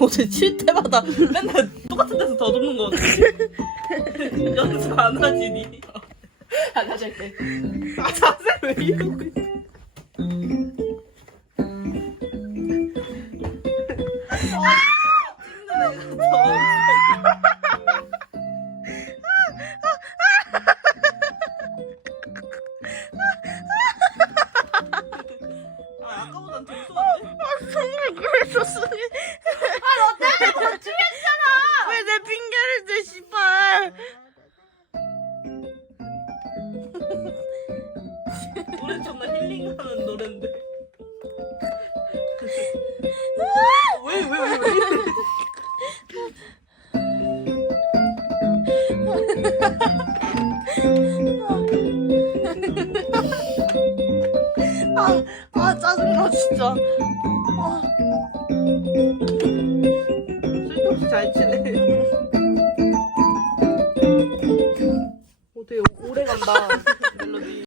어제 칠 때마다 맨날 똑같은 데서 더듬는 거 같아. 연습 안 하지 니. 아, 다시 할게. 아 자세 왜 이러고 있어? 아까보단 덜 쏘는데? 정말 그랬었으니. 너 때문에 멈추겠잖아! 왜 내 핑계를 대, 씨발. 노래 정말 힐링하는 노래인데. 왜 이래? 짜증나, 진짜. 쓸데없이 잘 치네. 되게 오래 간다 멜로디.